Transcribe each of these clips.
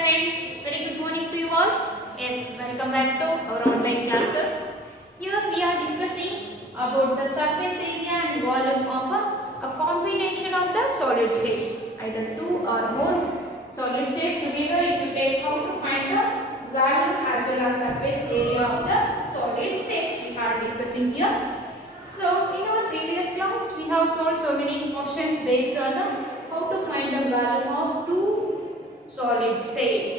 friends, very good morning to you all. Yes, welcome back to our online classes. Here we are discussing about the surface area and volume of a combination of the solid shapes, either two or more solid shapes together. If you take how to find the volume as well as surface area of the solid shapes, we are discussing here. So in our previous class, we have solved so many questions based on the how to find the volume of two solid shapes.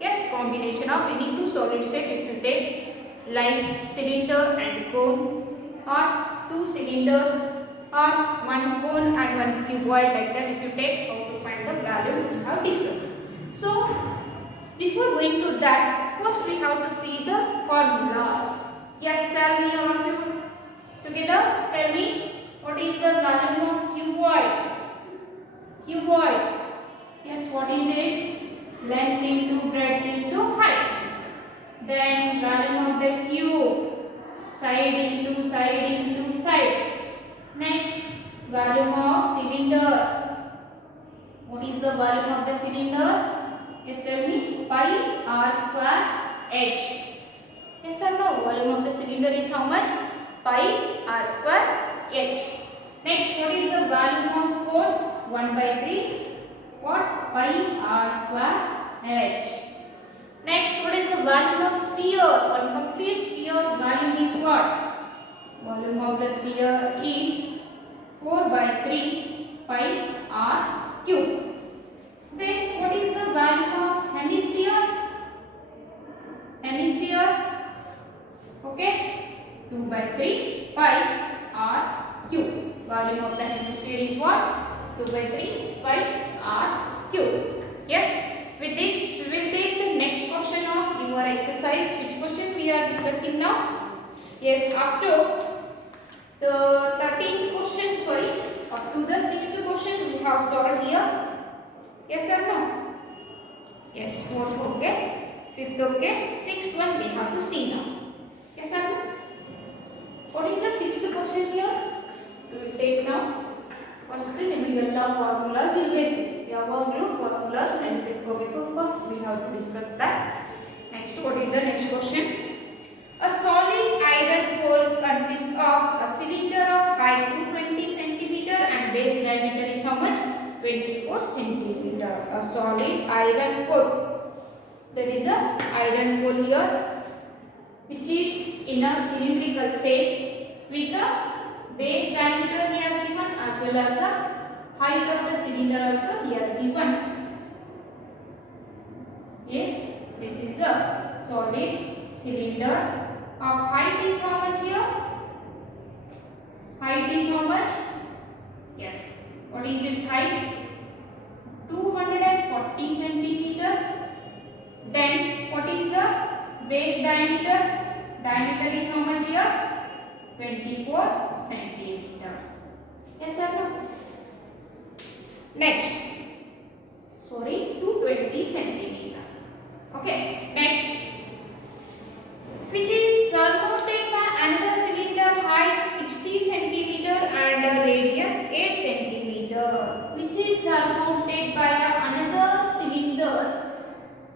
Yes, combination of any two solid shape. If you take like cylinder and cone, or two cylinders, or one cone and one cuboid, like that. If you take how to find the volume, we have discussed. So before going to that, first we have to see the formulas. Yes, tell me all of you together. Tell me what is the volume of cuboid? Cuboid. Yes, what is it? Length into breadth into height. Then volume of the cube. Side into side into side. Next, volume of cylinder. What is the volume of the cylinder? Yes, tell me. Pi r square h. Yes or no? Volume of the cylinder is how much? Pi r square h. Next, what is the volume of cone? 1 by 3. What? Pi r square h. Next, what is the volume of sphere? One complete sphere volume is what? Volume of the sphere is 4 by 3 pi r cube. Then, what is the volume of hemisphere? Hemisphere, okay, 2 by 3 pi r cube. Volume of the hemisphere is what? 2 by 3 pi r cube. Yes, with this we will take the next question of your exercise. Which question we are discussing now? Yes, after the 13th question, sorry, up to the 6th question we have solved here. Yes or no? Yes, 4th okay, 5th okay, 6th one we have to see now. Yes or no? What is the 6th question here? We will take now. First, ನಿಮಗೆಲ್ಲ formulas ಇರಬೇಕು. ಯಾವಾಗಲೂ formulas ನೆನಪಿಟ್ಕೋಬೇಕು. First, we have to discuss that. Next, what is the next question? A solid iron pole consists of a cylinder of height 220 cm and base diameter is how much? 24 cm. A solid iron pole. There is a iron pole here, which is in a cylindrical shape with the base diameter he has given as well as the height of the cylinder also he has given. Yes, this is a solid cylinder of height is how much here? Height is how much? Yes, what is its height? 240 centimeter. Then what is the base diameter? Diameter is how much here? 24 centimeter. Yes or no? Next, sorry, 220 centimeter. Okay, next, which is surmounted by another cylinder height 60 centimeter and a radius 8 centimeter. Which is surmounted by another cylinder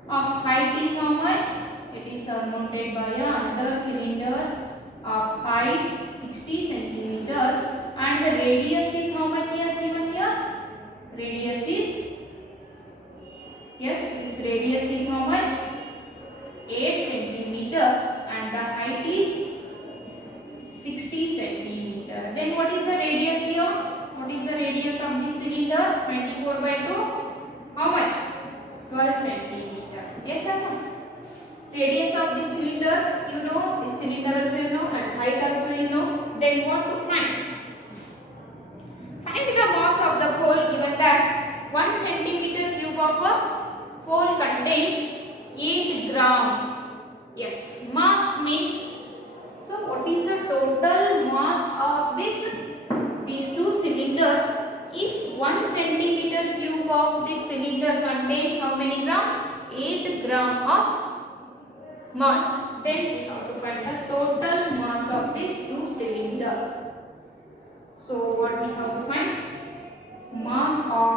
of height is how much? It is surmounted by another cylinder of height 60 centimeter and the radius is how much he has given here? Radius is, yes, this radius is how much? 8 centimeter and the height is 60 centimeter. Then what is the radius here? What is the radius of this cylinder? 24 by 2. How much? 12 centimeter. Yes or no? Radius of this cylinder, you know, this cylinder also you know, and height also you know. Then what to find? Find the mass of the foil, given that 1 centimeter cube of a foil contains 8 gram. Yes, mass means, so what is the total mass of these two cylinder? If 1 centimeter cube of this cylinder contains how many gram? 8 gram of mass. Then we have to find the total mass of this two cylinder. So what we have to find? Mass of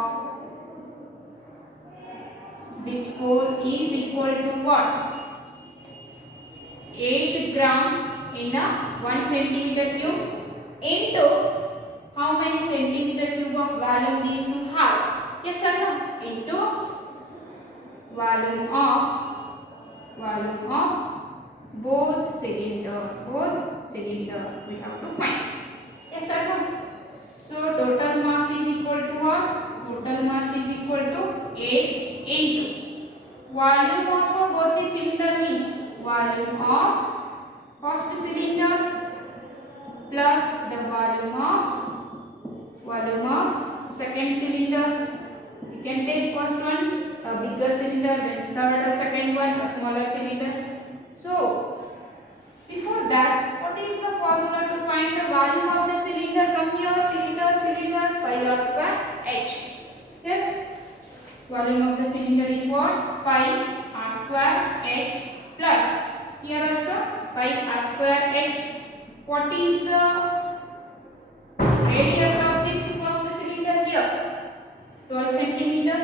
this 4 is equal to what? 8 gram in a 1 centimeter cube into how many centimeter cube of volume these two have? Yes or no? Into volume of both cylinder we have to find. Yes or no? So total mass is equal to what? Total mass is equal to 8 into volume of both the cylinder means volume of first cylinder plus the volume of second cylinder. You can take first one a bigger cylinder, then third a second one a smaller cylinder. So before that, what is the formula to find the volume of the cylinder? Come here, cylinder pi r square h. Yes, volume of the cylinder is what? Pi r square h plus here also pi r square h. What is the radius of this first cylinder here? 12 centimeter.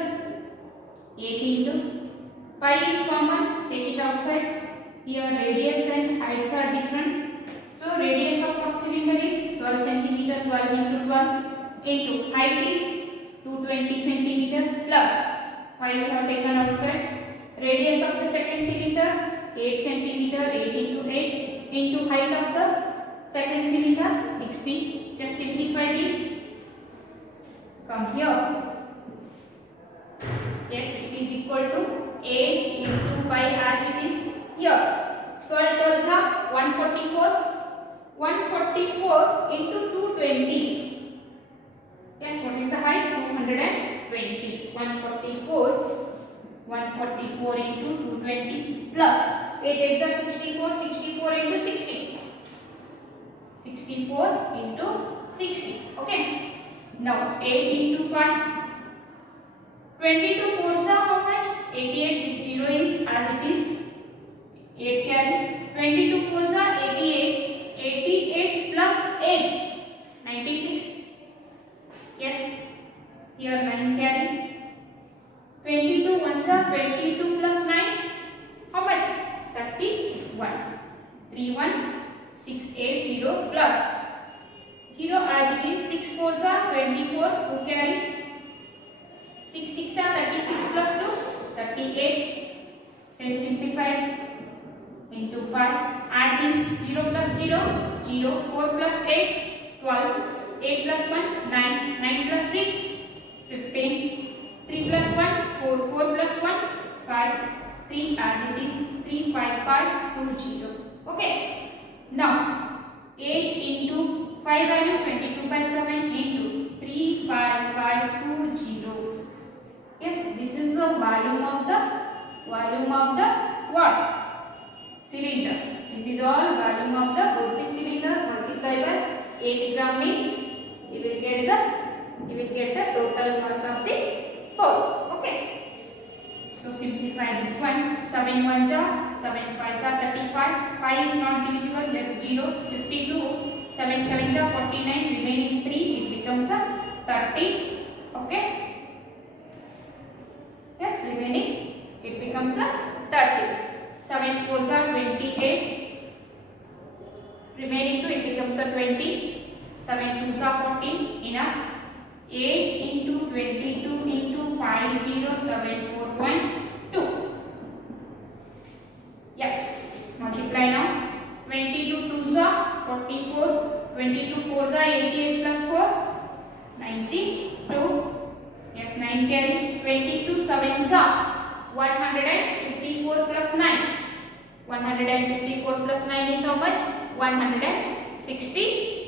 8 into pi is common, take it outside. Here radius and heights are different. So radius of first cylinder is 12 centimeter, 12 into 12 into height is 220 centimeter plus 5 we have taken outside. Radius of the second cylinder 8 centimeter, 8 into 8 into height of the second cylinder 60. Just simplify this. Come here. Yes, it is equal to 8 into pi as it is here. 12 12s are 144. 144 into 220. Yes, what is the height? 220. 144 into 220 plus 8 8s are 64. 64 into 60. 64 into 60. Okay. Now 8 into 5. 22 4s are how much? 88. This 0 is as it is. 8 carry. 22 4s are 88. 88 plus 8. 96. Yes. Here 9 carry. 22 1s are 22 plus 9. How much? 31. 31. 6 8 0 plus 0 as it is. 6 4s are 24. 2 carry. 6 6 are 36 plus 2, 38. Then simplify into 5. Add this 0 plus 0, 0. 4 plus 8, 12. 8 plus 1, 9. 9 plus 6, 15. 3 plus 1, 4. 4 plus 1, 5. 3 as it is. 3 5 5 2 0. Okay. Now 8 into 5 value 22 by 7 into 3 5 5 2 0. Yes, this is the volume of the what? Cylinder. This is all volume of the both the cylinder multiplied by 8 gram means you will get the total mass of the whole. Okay. So simplify this one. 7 1s are 7 5s are 35. 5 is not divisible, just 0. 52. 7 7s are 49. Remaining 3 it becomes a 30. Okay. Yes, remaining it becomes a 30. 7 4s are 28. Remaining 2 it becomes a 20. 7 2s are 14. Enough. 8 into 22 into 5 0 7 4 1 2. Yes. Multiply now. 22 2s are 44. 22 4s are 88 plus 4 92. Yes, 9 carry. 22 7s are 154 plus 9. 154 plus 9 is how much? 163.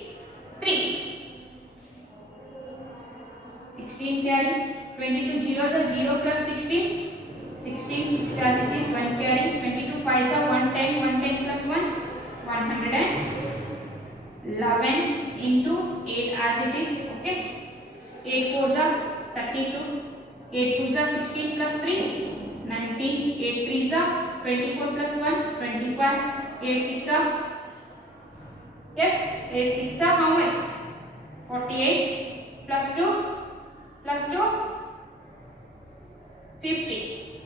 16 carry. 22 zeros are 0 plus 16. 16 6 as it is. 1 carry. 22 5s are 110. 110 plus 1. 111 into 8 as it is. Okay. 8 4s are 32. 8 2s are 16 plus 3. 19. 8 3s are 24 plus 1. 25. 8 6 are. Yes. 8 6 are how much? 48 plus 2 plus 2 50.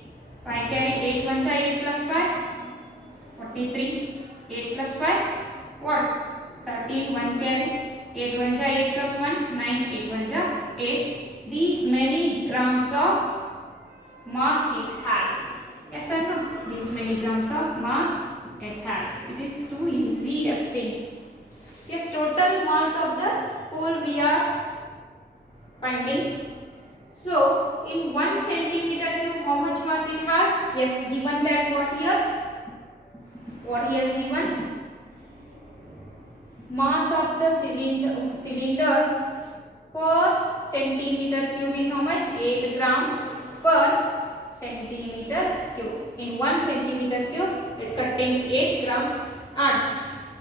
5 carry 8 1 ja 8 plus 5 43 8 plus 5 what 13 1 carry 8 1 ja 8 plus 1 9 8 1 ja 8 these many grams of mass it has. Yes or no? These many grams of mass it has. It is too easy as thing. Yes, total mass of the pole we are finding. So in 1 centimeter cube how much mass it has? Yes, given that what here? What he has given? Mass of the cylinder per centimeter cube is how much? 8 gram per centimeter cube. In 1 centimeter cube it contains 8 gram and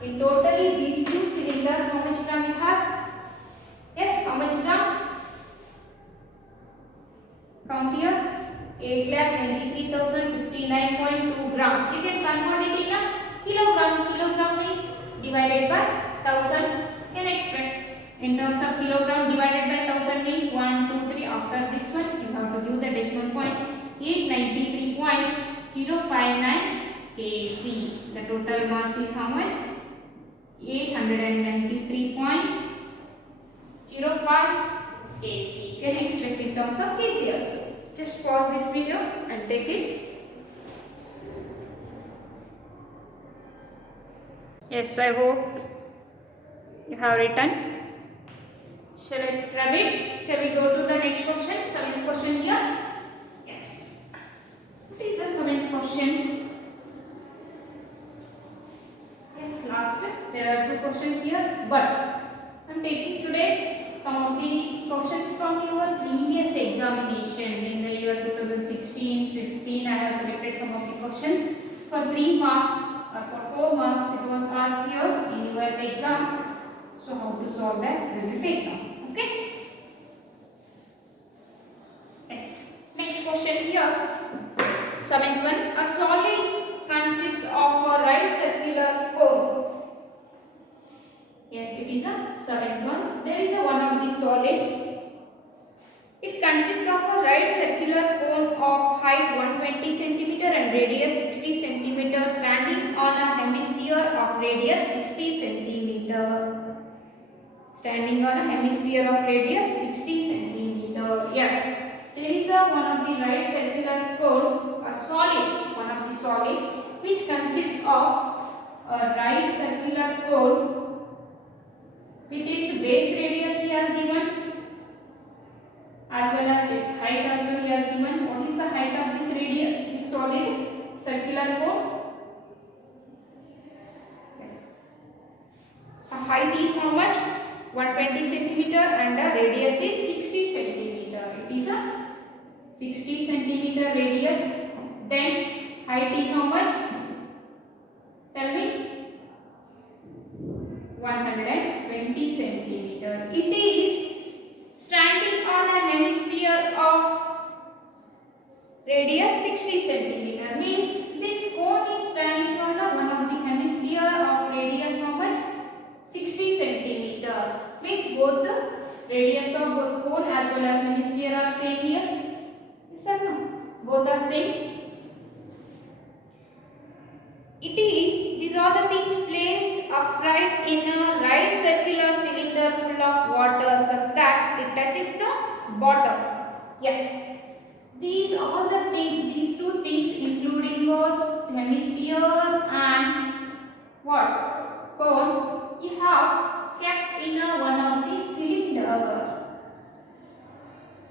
in totally these two cylinder how much gram it has? Yes, how much gram? Count here 8,93,059.2 gram. You can convert it in a kilogram. Kilogram means divided by 1000 can express. In terms of kilogram divided by 1000 means 1, 2, 3. After this one you have to give the decimal point 893.059 kg. The total mass is how much? 893.05 kg. Can express in terms of kg also. Just pause this video and take it. Yes, I hope you have written. Shall I grab it? Shall we go to the next question? 7th question here. Yes. What is the 7th question? Yes, last. There are 2 questions here, but I am taking today some of the questions from your previous examination in the year 2016-15. I have selected some of the questions for 3 marks or for 4 marks. It was asked here in your exam. So how to solve that? We will take now. Okay. Yes. Next question here. 7th one. A solid consists of a right circular cone. Yes, it is a 7th one. There is a one of the solid. It consists of a right circular cone of height 120 cm and radius 60 cm standing on a hemisphere of radius 60 cm. Standing on a hemisphere of radius 60 cm. Yes, there is a one of the right circular cone, a solid, one of the solid, which consists of a right circular cone with its base radius he has given as well as its height also he has given. What is the height of this radius, this solid circular cone? Yes, the height is how much? 120 cm and the radius is 60 cm. It is a 60 cm radius. Then height is how much? Tell me. 120 cm. It is standing on a hemisphere of radius 60 cm. Means this cone is standing on one of the hemisphere of radius how much? 60 cm. Means both the radius of both cone as well as hemisphere are same here. Yes or no? Both are same. These are the things placed upright in a right circular cylinder full of water such that it touches the bottom. Yes, these are the things, these 2 things including those hemisphere and what? Cone you have kept in one of the cylinder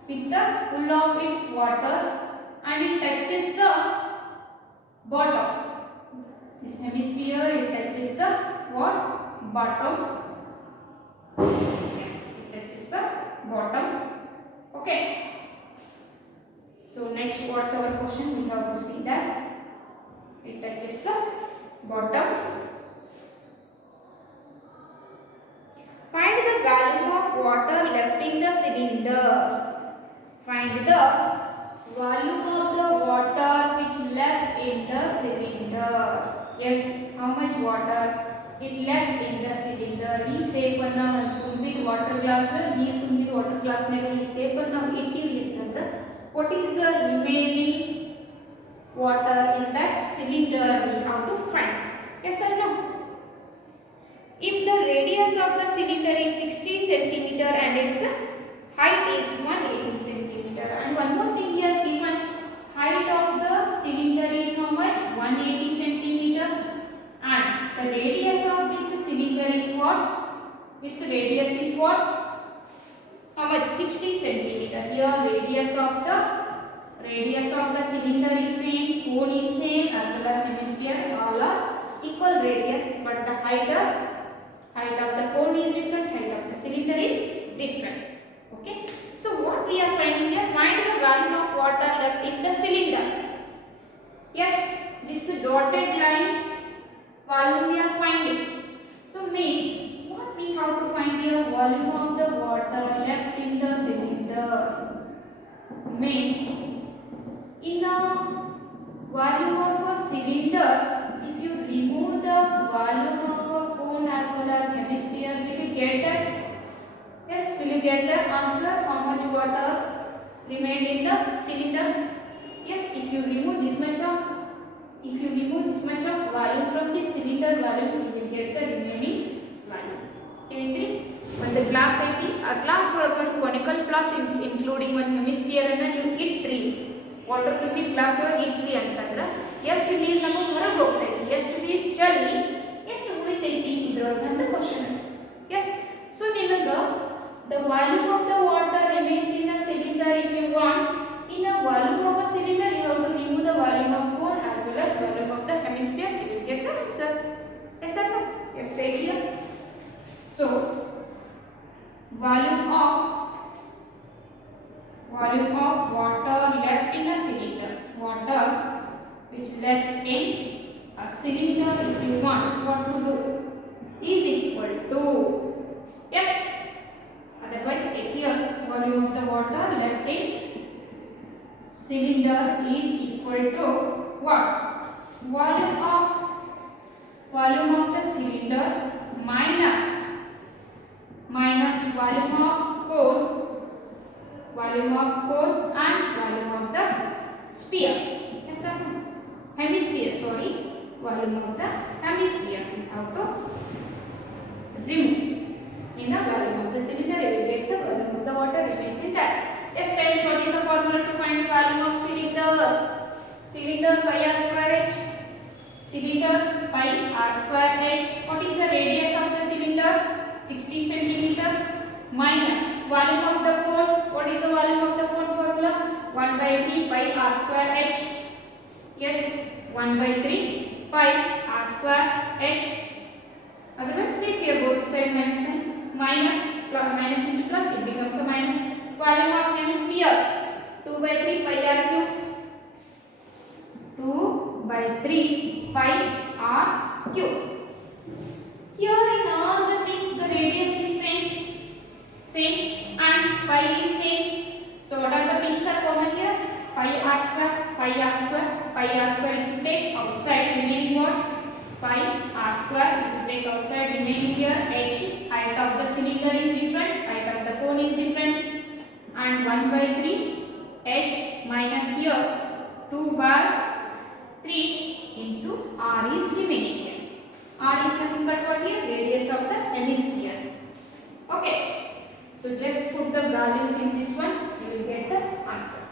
with the full of its water and it touches the bottom. This hemisphere it touches the what? Bottom. Yes, it touches the bottom. Okay. So next, what's our question? We have to see that it touches the bottom. Find the volume of water left in the cylinder. Find the volume of the water which left in the cylinder. Yes, how much water it left in the cylinder. ಈ ಸೇಪನ್ನ ತುಂಬಿದ water glass ನೀರು ತುಂಬಿದ water ಗ್ಲಾಸ್ನಾಗ ಈ ಸೇಪನ್ನ ನಾವು ಇಟ್ಟಿವಿ ಅಂತಂದ್ರೆ what is the remaining cylinder is 60 centimeter and its height is 180 centimeter. And one more thing, he has given height of the cylinder is how much? 180 centimeter, and the radius of this cylinder is what? Its radius is what? How much? 60 centimeter. Here radius of the cylinder is same, cone is same, as well as hemisphere, all are equal radius, but the height of the cone is different, height of the cylinder is different. Okay. So what we are finding here? Find the volume of water left in the cylinder. Yes, this dotted line volume we are finding. So means what we have to find here? Volume of the water left in the cylinder. Means in a volume of a cylinder, if you remove the volume of a cone as well as hemisphere, will you get that? Yes, will you get the answer? How much water remained in the cylinder? Yes, if you remove this much of volume from this cylinder volume, you will get the remaining volume. ತಿಳಿದ್ರಿ? ಒಂದು glass ಐತಿ, ಆ glass ಒಳಗೆ ಒಂದು conical glass including ಒಂದು hemisphere ಅನ್ನ ನೀವು ಇಟ್ರಿ, water ತುಂಬಿದ glass ಒಳಗೆ ಇಟ್ರಿ ಅಂತಂದ್ರೆ ಎಷ್ಟು ನೀರು ನಮಗೆ ಹೊರಗೆ ಹೋಗ್ತೈತಿ, ಎಷ್ಟು ನೀರು ಚೆಲ್ಲಿ ಎಷ್ಟು ಉಳಿತೈತಿ ಇದ್ರೊಳಗೆ ಅಂತ ಕ್ವಶನ್. ಎಸ್, ಸೊ ನಿಮಗೆ the volume of the water remains in a cylinder. If you want, in a volume of a cylinder, you have to remove the volume of cone as well as volume of the hemisphere. You will get the answer. Yes or no? Yes, take here. So, volume of water left in a cylinder. Water which left in a cylinder, if you want, what to do, is equal to, yes. Otherwise, take here, volume of the water left in cylinder is equal to what? Volume of the cylinder minus volume of cone and volume of the sphere. Yes or no? Hemisphere, sorry. Volume of the hemisphere. How to remove? In a volume of the cylinder, you will get the volume of the water remains in that. Let's tell me what is the formula to find the volume of cylinder. Cylinder pi r square h. Cylinder pi r square h. What is the radius of the cylinder? 60 centimeter. Minus volume of the cone. What is the volume of the cone formula? 1 by 3 pi r square h. Yes, 1 by 3 pi r square h. Otherwise, take care both side minus sign. Minus into plus, it becomes a minus. Volume of hemisphere 2 by 3 pi r cube. 2 by 3 pi r cube. Here in all the things, the radius is same and pi is same. So what are the things are common here? Pi r square. If you take outside, remaining what? Pi r square. If you take outside, remaining here h. Height of the cylinder is different, height of the cone is different, and 1 by 3 h minus here 2 by 3 into r is remaining here. R is nothing but what here? Radius of the hemisphere. Okay, so just put the values in this one, you will get the answer.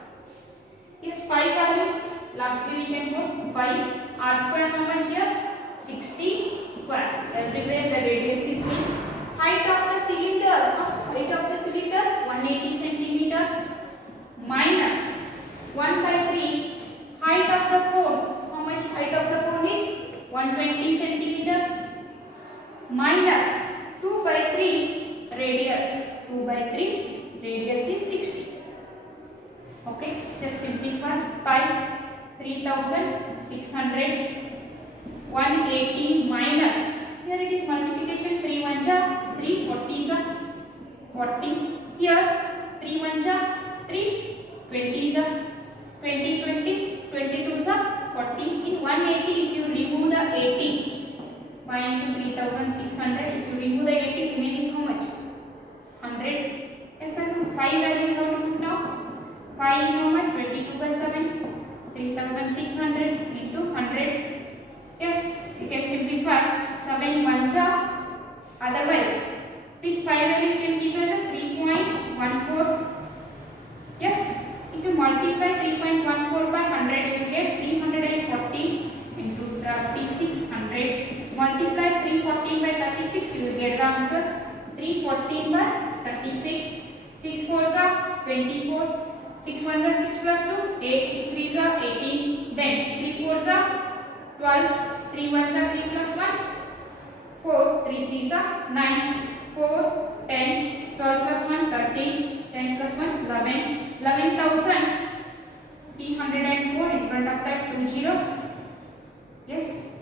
Yes, pi value, lastly we can put pi r square, how much here? 60 square. Everywhere the radius is same. Height of the cylinder, first height of the cylinder 180 centimeter minus 1 by 3 height of the cone. How much height of the cone is? 120 centimeter minus 2 by 3 radius. 2 by 3 radius is 60. Okay, just simplify. Pi 3600 180 minus, here it is multiplication, 3 1 ja 3, 40 is 40, here 3 1 ja 3, 20 is 20, 20, 22 is 40. In 180, if you remove the 80 by into 3600, if you remove the 80, remaining how much? 100. Yes or no? Pi value how to put now? Pi is how much? 22 by 7, 3600 into 100. Yes, you can simplify. 7 1 ja, otherwise this 5 If you multiply 3.14 by 100, you will get 340 into 3600. Multiply 314 by 36, you will get the answer 314 by 36. 6 4s are 24. 6 1s are 6 plus 2, 8. 6 3s are 18. Then 3 4s are 12. 3 1s are 3 plus 1, 4. 3 3s are 9. 4, 10, 12 plus 1, 13. 10 plus 1, 11. 11,304 in front of that 20. Yes.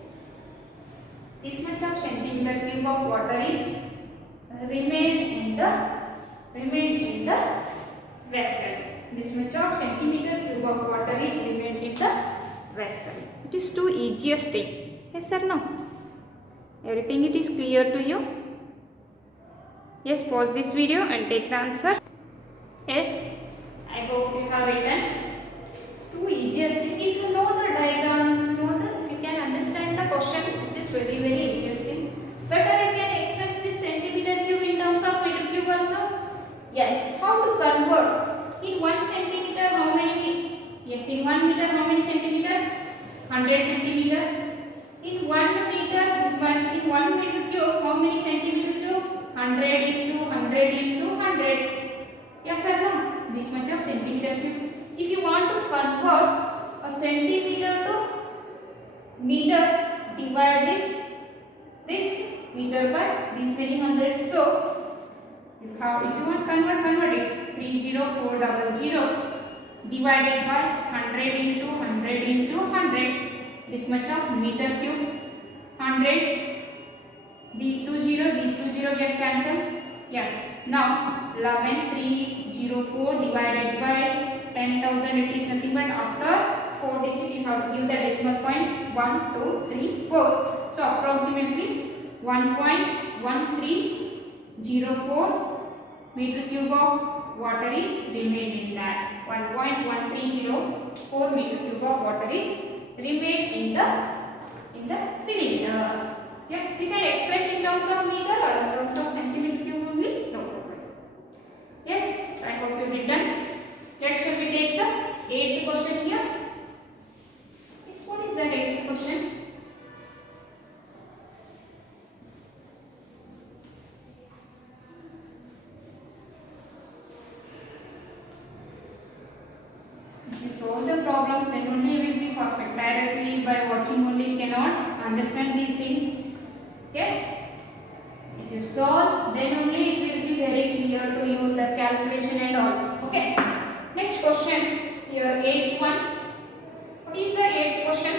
This much of centimeter cube of water is remained in the vessel. This much of centimeter cube of water is remained in the vessel. It is too easiest thing. Yes or no? Everything it is clear to you? Yes, pause this video and take the answer. Yes, I hope you have written. It's too easiest thing. If you know the diagram, if you can understand the question, it is very easiest thing. Better I can express this centimeter cube in terms of meter cube also. Yes, how to convert? In 1 centimeter, how many? Yes, in 1 meter, how many centimeter? 100 centimeter. In 1 meter, this much. In 1 meter cube, how many centimeter cube? 100 into 100 into 100. Yes or no? This much of centimeter cube. If you want to convert a centimeter to meter, divide this meter by these many hundreds. So, if you want convert it. 30400 divided by 100 into 100 into 100. This much of meter cube. 100. These two zero get cancelled. Yes. Now 11304 divided by 10,000. It is nothing but after 4 digits you have to give the decimal point 1, 2, 3, 4. So approximately 1.1304 meter cube of water is remained in that. 1.1304 meter cube of water is remained in the cylinder. Yes, we can express in terms of meter or in terms of centimeter cube only. No problem. Yes, I hope you did done. Let's shall we take the 8th question here. Yes, what is that 8th question? If you solve the problem, then only you will be perfect. Directly by watching only cannot understand these things. Yes? If you solve, then only it will be very clear to you the calculation and all. Okay? Next question. Here, 8th one. What is the 8th question?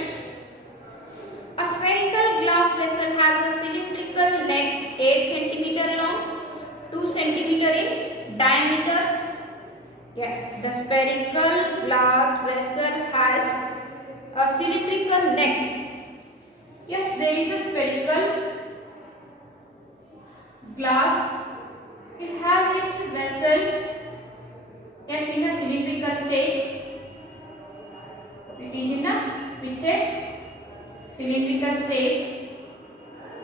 A spherical glass vessel has a cylindrical neck 8 cm long, 2 cm in diameter. Yes, the spherical glass vessel has a cylindrical neck. Yes, there is a spherical glass. It has its vessel, yes, in a cylindrical shape. It is in a which shape? Cylindrical shape.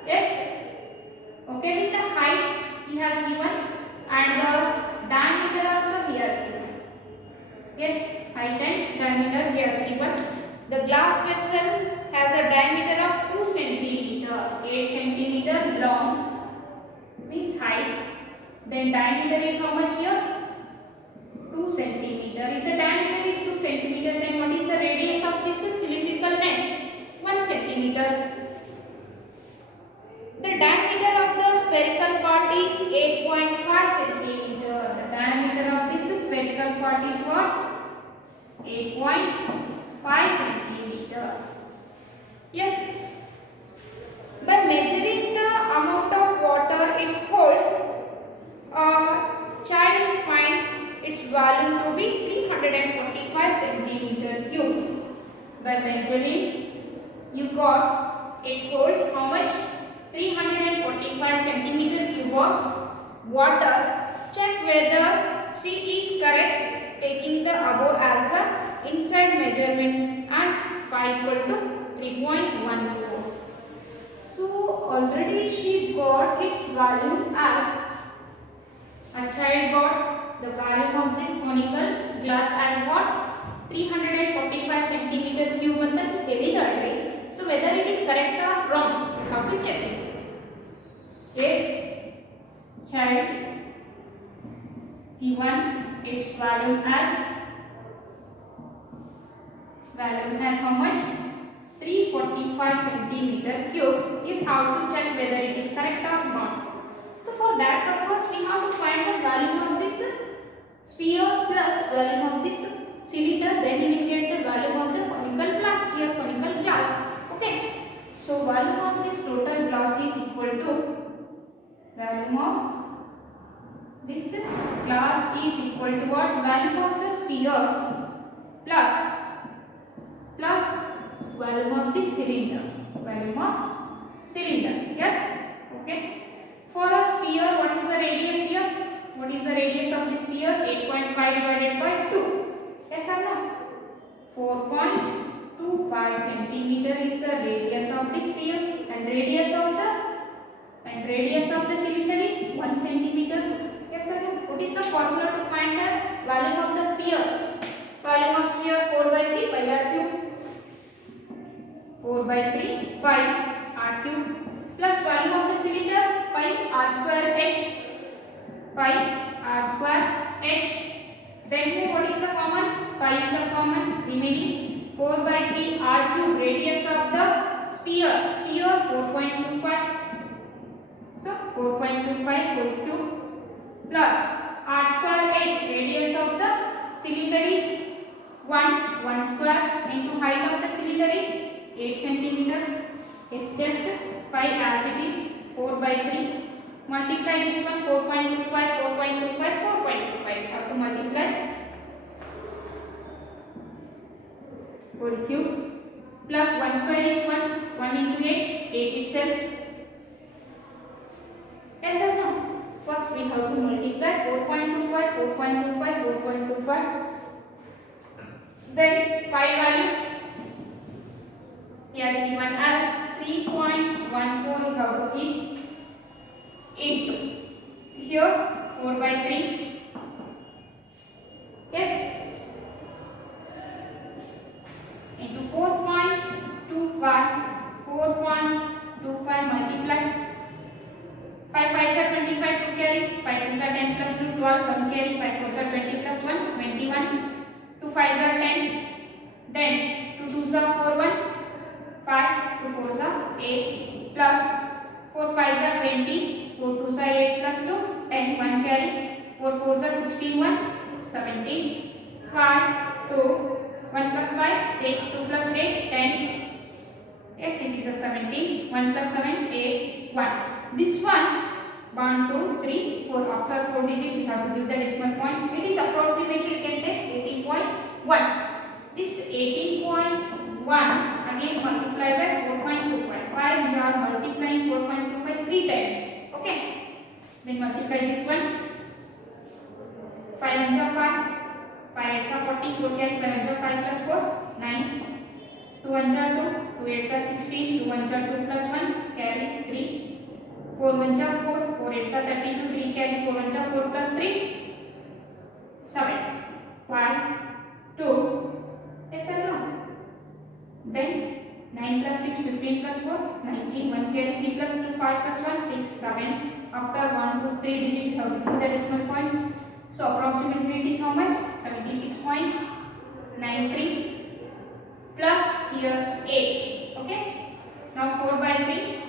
Yes. Okay, with the height he has given and the diameter also he has given. Yes, height and diameter he has given. The glass vessel has a diameter of 2 cm, 8 cm long, means height. Then diameter is how much here? 2 cm. If the diameter is 2 cm, then what is the radius of this cylindrical neck? 1 cm. The diameter of the spherical part is 8.5 cm. The diameter of this spherical part is what? 8.5 cm. Yes. By measuring the amount of water it holds, a child finds its volume to be 345 centimeter cube. By measuring, you got it holds how much? 345 centimeter cube of water. Check whether C is correct, taking the above as the inside measurements and phi equal to 3.14. So already she got its volume as a child got the volume of this conical glass as what? 345 centimeter cube ಅಂತ ಹೇಳಿದಾರೆ. So whether it is correct or wrong, you have to check it. Yes, child, given its value as how much? 345 centimeter cube. You have to check whether it is correct or not. So for that purpose, we have to find the value of this sphere plus value of this cylinder. Then we will get the value of the conical glass. Here conical glass. Okay. So value of this total glass is equal to value of this glass is equal to what? Value of the sphere plus value of this cylinder. Value of cylinder. Yes. Okay. For a sphere, what is the radius here? What is the radius of the sphere? 8.5 divided by 2. Yes or no? 4.25 centimeter is the radius of the sphere, and radius of the cylinder is 1 centimeter. Yes or no? What is the formula to find the value of the sphere? Value of sphere 4 by 3 pi r cube. 4 by 3 pi r cube plus value of the cylinder pi r square h. Pi r square h. Then here what is the common? Pi is a common, remaining 4 by 3 r cube, radius of the sphere 4.25. So 4.25 whole cube plus r square h, radius of the cylinder is 1 square into height of the cylinder is 8 centimeter. It's just pi as it is 4 by 3. Multiply this one 4.25, 4.25. Have to multiply whole cube plus 1 square is 1 into 8 itself. Yes or no? First we have to multiply 4.25. Then 5 value. Yes, given as 3.14 you have to keep into here 4 by 3. Yes, into 4.25 multiply 5 5s are 25, 2 carry, 5 2s are 10 plus 2 12, 1 carry, 5 4s are 20 plus 1 21, 2 5s are 10, then 2 2s are 4 1, 5 2 4s are 8 plus 4 5s are 20, 4 2s are 8 plus 2 10, 1 carry, 4 4s are 16 1 17, 5 2 1 plus 5 6, 2 plus 8 10. Yes, it is a 17, 1 plus 7 8 1. This one 1 2 3 4, after 4 digit we have to give the decimal point. It is approximately you can take 18.1. This 18.1 again multiply by 4.25. Why we are multiplying 4.25 3 times? Okay, then multiply this one. 5 1 5, 5 8 40, 4 carry, 5 1 5 plus 4 9, 2 1 2, 2 8 16, 2 1 2 plus 1 carry 3, 4 1 4, 4 8 32, 3 carry, 4 1 4 plus 3 7, 1 2. Yes or no? Then 9 plus 6 15 plus 4 19, 1 carry, 3 plus 2 5 plus 1 6 7. After 1 2 3 digit we have to do the decimal point. So approximately it is how much? 76.93 plus here 8. Okay, now 4 by 3,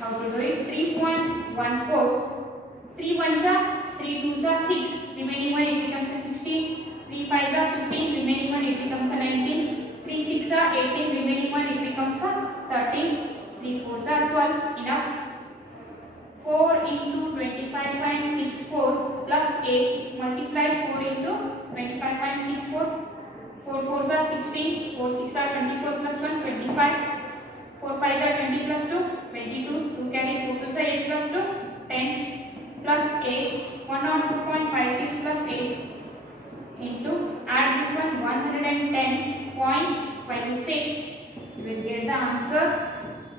how to do it? 3.14, 3 1s are 3 2s are 6, remaining one it becomes a 16, 3 5s are 15, remaining one it becomes a 19, 3 6 are 18, remaining one it becomes a 13, 3 4s are 12. Enough. 4 into 25.64 plus 8, multiply 4 into 25.64, 4 4s are 16, 4 6 are 24 plus 1 25, 4 5s are 20 plus 2 22, 2 carry, 4 2s are 8 plus 2 10 plus 8, 102.56 plus 8 into, add this one 110.56, you will get the answer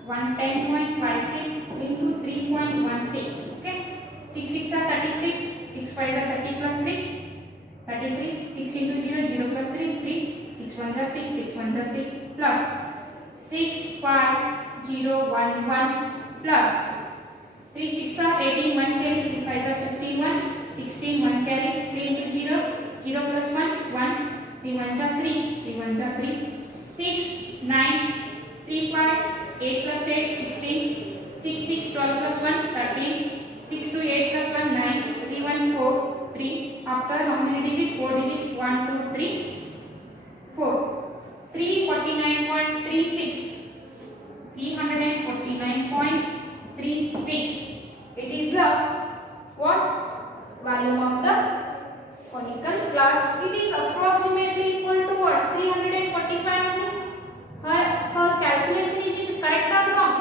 110.56 into 3.16. Okay, 6 6 are 36, 6 5s are 30 plus 3 33, 6 into 0, 0 plus 3, 3, 6 1 ja 6, 6 1 ja 6 plus 6 5 0 1 1 plus 3 6 are 18, 1 carry, 3 5 are 51, 16, 1 carry, 3 into 0, 0 plus 1, 1, 3 1 ja 3, 3 1 ja 3, 6 9, 3 5, 8 plus 8, 16, 6 6 12 plus 1, 13, 6 2 8 plus 1, 9, 3 1 4, 3, after how many digit? 4 digit, 1 2 3 4, 349.36, 349.36. It is the what? Volume of the conical glass. It is approximately equal to what? 345 only. Her calculation, is it correct or wrong?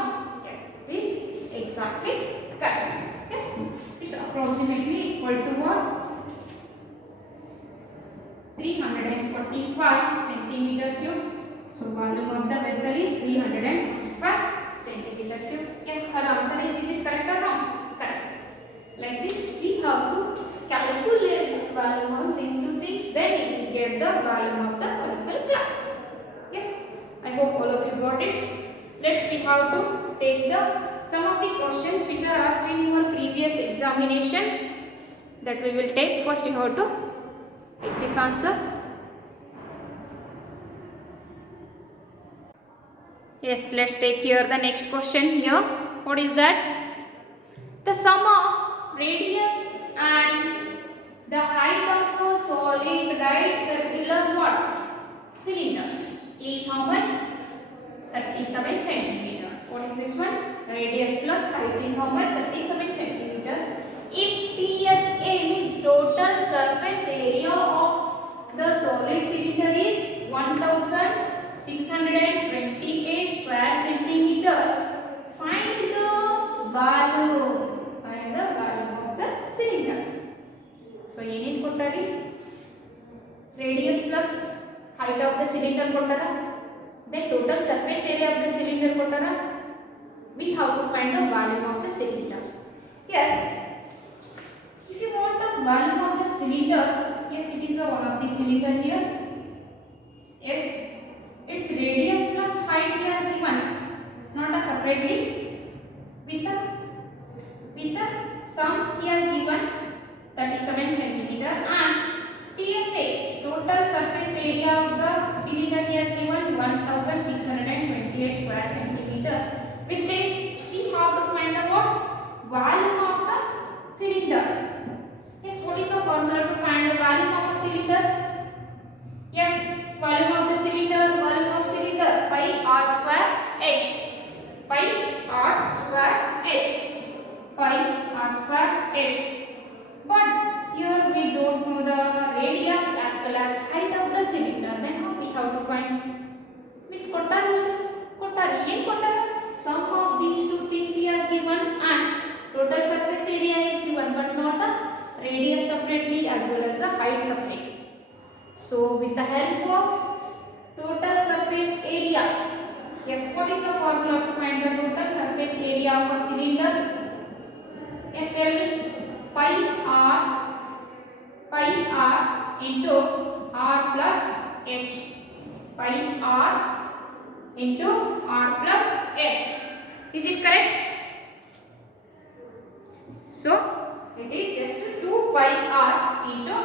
Yes, it is exactly correct. Yes, it's approximately equal to what? 345 centimeter cube. So volume of the vessel is 345 centimeter cube. Yes, her answer is it correct or wrong? Correct. Like this, we have to calculate the volume of these two things, then we will get the volume of the conical glass. Yes, I hope all of you got it. Let's see how to take some of the questions which are asked in your previous examination, that we will take. First you have to take this answer. Yes, let's take here the next question here. What is that? The sum of radius and the height of a solid right circular what? Cylinder is how much? 37 centimeter. What is this one? Radius plus height is how much? 37 centimeter. If TSA means total surface area of the solid cylinder is 1628 square centimeter, find the volume. Find the volume of the cylinder. So, ಏನೇನು ಕೊಟ್ಟಾರಿ? Radius plus height of the cylinder ಕೊಟ್ಟಾರ. Then total surface area of the cylinder ಕೊಟ್ಟಾರ. We have to find the volume of the cylinder. Yes. If you want the volume of the cylinder, yes, it is one of the cylinder here. Yes, its radius plus height he has given, not a separately. With the sum he has given 37 centimeter, and TSA total surface area of the cylinder he has given 1628 square centimeter. With this, we have to find the what? Volume of the cylinder. Yes, what is the formula to find the volume of the cylinder? Yes, volume of the cylinder, pi r square h. Pi r square h. Pi r square h. But here we don't know the radius as well as height of the cylinder. Then how we have to find? Miss kottari. Sum of these two things he has given, and total surface area is given, but not a radius separately as well as the height separately. So with the help of total surface area, yes, what is the formula to find the total surface area of a cylinder? Yes, tell me. Pi r into r plus h. Pi r into r plus h. Is it correct? So it is just 2 pi r into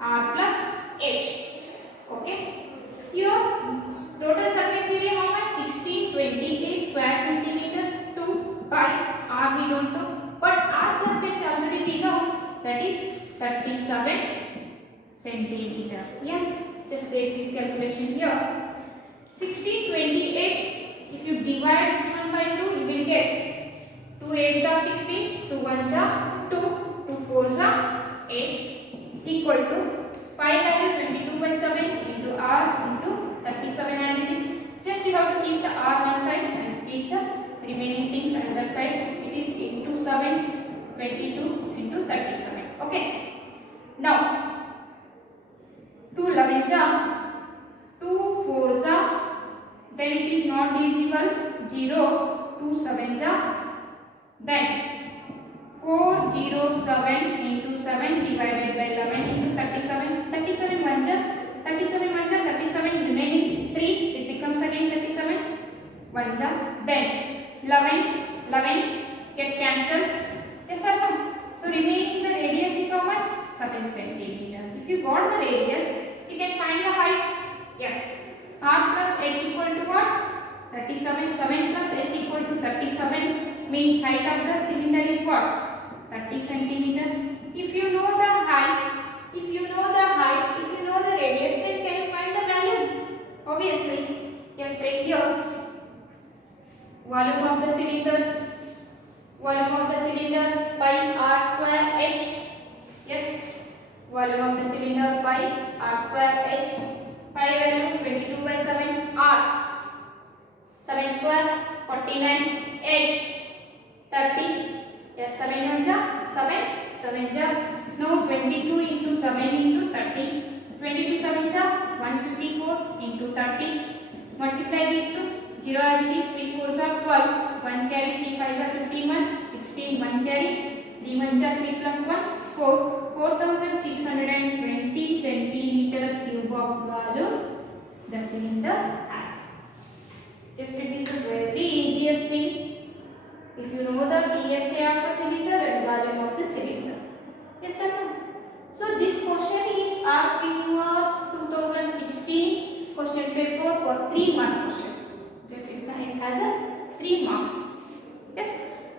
r plus h. Okay. Here total surface area how much? 1628 square centimeter. 2 pi r we don't know, but r plus h already we know, that is 37 centimeter. Yes, just take this calculation here. 1628, if you divide this one by 2, you will get 2 8s are 16, 2 1s are 2, 2 4s are 8, equal to pi value 22 by 7 into r into 37 as it is. Just you have to keep the r one side and keep the remaining things other side. It is into 7, 22 into 37. Okay. Now 2 11s are 2 4s are, then it is not divisible, 0, 2 7s are, then 407 into 7 divided by 11 into 37. 37 1 ja 37 remaining 3, it becomes again 37 1 ja. Then 11 get cancelled. Yes or no? So remaining the radius is how much? 7 centimeter. If you got the radius, you can find the height. Yes. R plus h equal to what? 37. 7 plus h equal to 37 means height of the cylinder is what? 30 centimeter. If you know the height, if you know the radius, then can you find the value? Obviously. Yes, take here. Volume of the cylinder pi r square h. Yes, volume of the cylinder pi r square h. Pi value 22 by 7 r. 7 square 49 h 30. Yes, 7 1 ja 7 ja. Now 22 into 7 into 30. 22 7 ja 154 into 30. Multiply these two. 0 as it is, 3 4s are 12, 1 carry, 3 5s are 51, 16, 1 carry, 3 1s are 3 plus 1, 4, 4620 centimeter cube of volume the cylinder has. Just it is a very easiest thing. If you know the PSA of the cylinder and volume of the cylinder. Yes or no? So this question is asked in your 2016 question paper for 3 mark question. Just it has a 3 marks. Yes.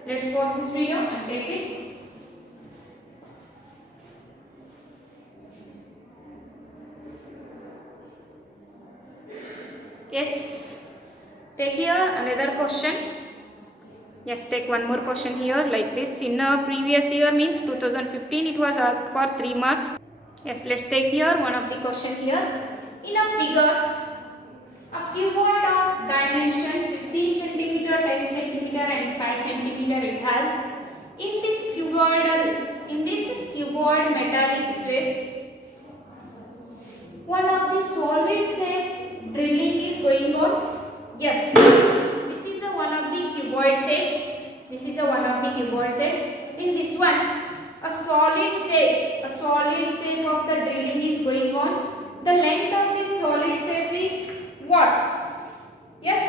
Let's pause this video and take it. Yes. Take here another question. Yes, take one more question here like this. In a previous year means 2015 it was asked for 3 marks. Yes, let's take here one of the question here. In a figure, a cuboid of dimension 15 cm, 10 cm and 5 cm it has. In this cuboid metallic strip, one of the solid shape drilling is going on. Yes, this is one of the cuboid shape. In this one, a solid shape of the drilling is going on. The length of this solid shape is what? Yes,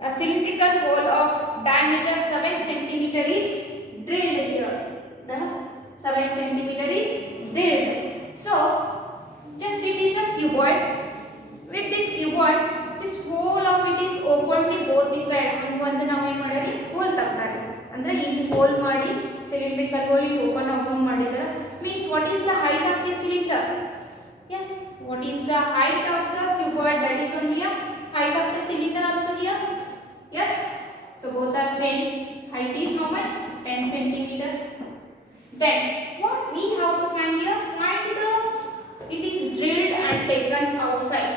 a cylindrical hole of diameter 7 cm is drilled here. The 7 cm is drilled. So just it is a cuboid. With this cuboid, this whole of it is open to both the side. ಒಂದು ನಾವು ಏನು ಮಾಡ್ಯಾರಿ hole ತಕ್ತಾರೆ ಅಂದ್ರೆ ಇಲ್ಲಿ hole ಮಾಡಿ cylindrical hole ಇಲ್ಲಿ open ಮಾಡಿದ್ದಾರೆ. Means what is the height of this cylinder? Yes, what is the height of the cuboid? That is on here. Height of the cylinder also here. Yes, so both are same. Height is how much? 10 centimeter. Then what we have to find here? Find the it is drilled and taken outside.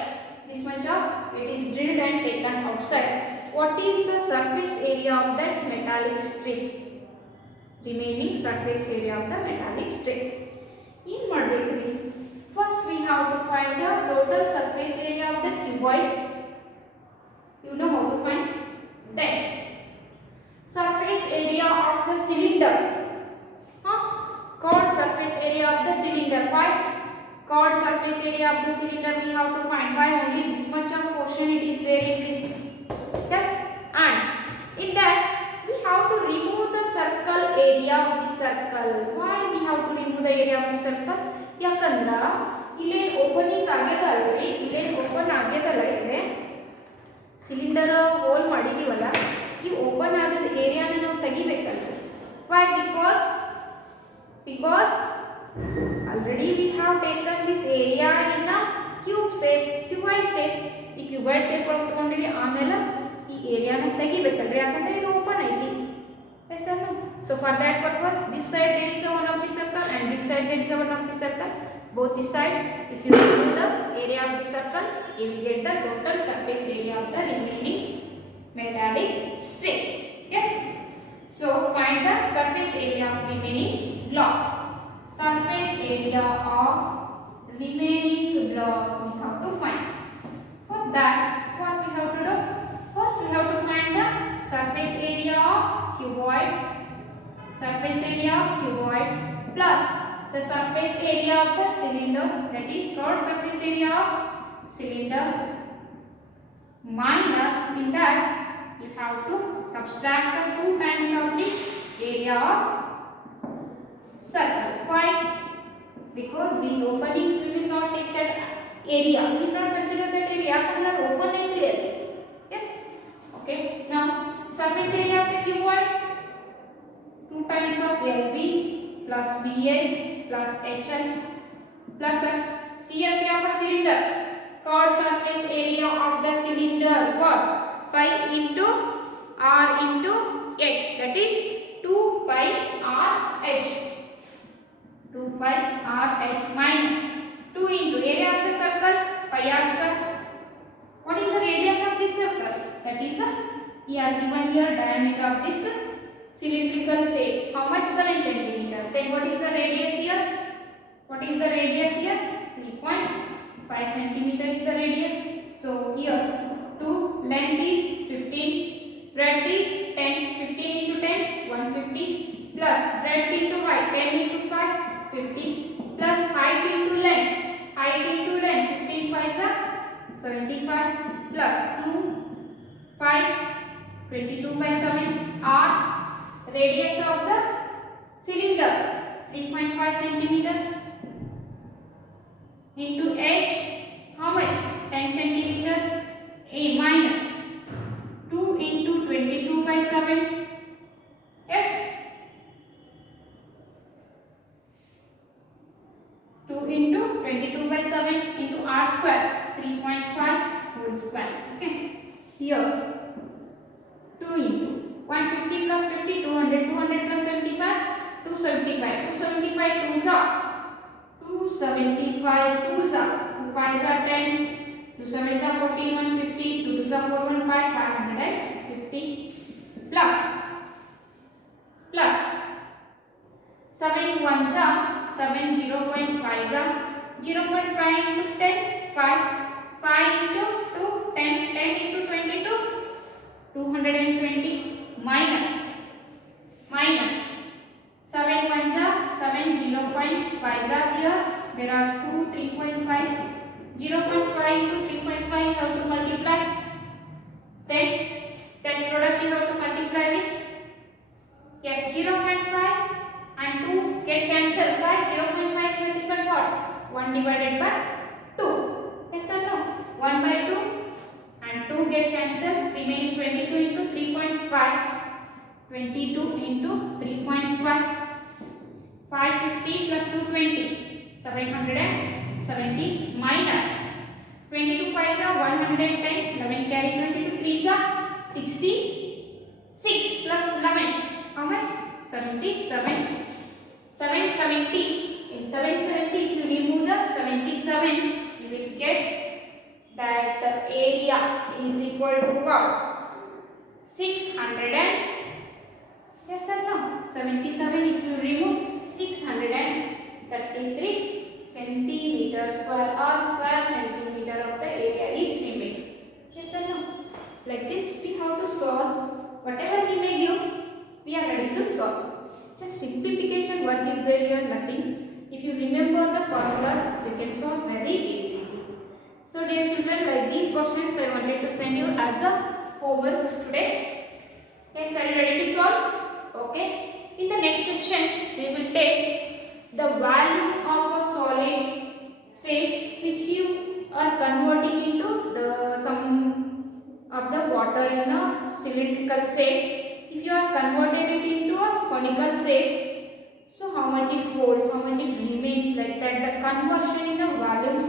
This much of it is drilled and taken outside. What is the surface area of that metallic strip? Remaining surface area of the metallic strip. In ಮಾಡಬೇಕ್ರಿ. First we have to find the total surface area of the cuboid. You know how to find? Then surface area of the cylinder. Chord surface area of the cylinder. Why? Chord surface area of the cylinder we have to find. Why? Only this much of portion it is there in this. Yes, and in that we have to remove the circle area of the circle. Why we have to remove the area of the circle? ಯಾಕಂದ್ರ ಇಲ್ಲಿ opening ಆಗ್ಯದಲ್ರಿ, ಇಲ್ಲಿ open ಆಗ್ಯದಲ್ಲ, ಇಲ್ಲಿ cylinder hole ಮಾಡಿದೀವಲ್ಲ, ಈ open ಆಗದ ಏರಿಯಾನ ನಾವು ತೆಗಿಬೇಕಲ್ರಿ. Why? Because already we have taken this area in a cuboid shape. ಈ cuboid shape ಒಳಗೆ ತಗೊಂಡಿವಿ, ಆಮೇಲೆ ಈ ಏರಿಯಾನ ತೆಗಿಬೇಕಲ್ರಿ, ಯಾಕಂದ್ರೆ ಇದು ಓಪನ್ ಐತಿ. Yes or no? So for that purpose, this side there is a one of the circle and this side there is a one of the circle. Both the side, if you remove the area of the circle, you will get the total surface area of the remaining metallic strip. Yes. So find the surface area of remaining block. Surface area of remaining block we have to find. For that, what we have to do? First we have to find the surface area of cuboid. surface area of cuboid plus the surface area of the cylinder, that is curved surface area of cylinder, minus in that you have to subtract the 2 times of the area of circle. Why? Because these openings we will not take that area, we will not consider that area because open and clear. Yes. Okay. Now surface area of the cuboid, 2 times of LB plus BH plus HL plus CS of a cylinder, curved surface area of the cylinder, what? Pi into R into H, that is 2 pi R H. 2 pi R H minus 2 into area of the circle, pi R square. What is the radius of this circle? That is he has given here diameter of this cylindrical shape. How much? 7 centimeter. Then what is the radius here? What is the radius here? 3.5 centimeter is the radius. So here 2, length is 15, breadth is 10, 15 into 10, 150 plus breadth into height, 10 into 5, 50 plus height into length, 15 5 is 75 plus 2, 5, 22 by 7 R, radius of the cylinder 3.5 centimeter into H, how much? 10 centimeter, A minus 2 into 22 by 7, yes, 2 into 22 by 7 into R square, 3.5 whole square. Okay, here 2 into 150 plus 50, 200, 200 plus 75, 275, 275 2s are 275 2s are 2 5s are 10, 2 7s are 14, 150, 2 2s are 4, 1 5, 550 plus 7 1s are 7, 0.5s are 0.5 into 10, 5, 5 into 2, 10, 10 into 22, 220 minus 7 1s are 7, 0.5s are here. There are 2 3.5s. 0.5 into 3.5 you have to multiply. Then that product you have to multiply with, yes, 0.5 and 2 get cancelled by 0.5 is nothing but what? 1 divided by 2. Yes or no? 1 by 2 and 2 get cancelled, remaining 22 into 3.5. 22 into 3.5, 550 plus 220, 770 minus 22 5s are 110, 11 carry 22 3s are 66 plus 11, how much? 77. 770, in 770 if you remove the 77 you will get that the area is equal to what? 600 and, yes or no? 77 if you remove 633 centimeter square or square centimeter of the area is remaining. Yes or no? Like this we have to solve whatever he may give, we are ready to solve. Just simplification work is there here, nothing. If you remember the formulas, you can solve very easily. So dear children, like these questions I wanted to send you as a homework today. Yes, are you ready to solve? Okay. In the next section, we will take the value of a solid shapes which you are converting into the some of the water in a cylindrical shape. If you are converted it into a conical shape, so how much it holds, how much it remains, like that. The conversion in the volumes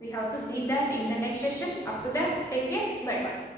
we have to see that in the next session. Up to that, take care. Bye bye.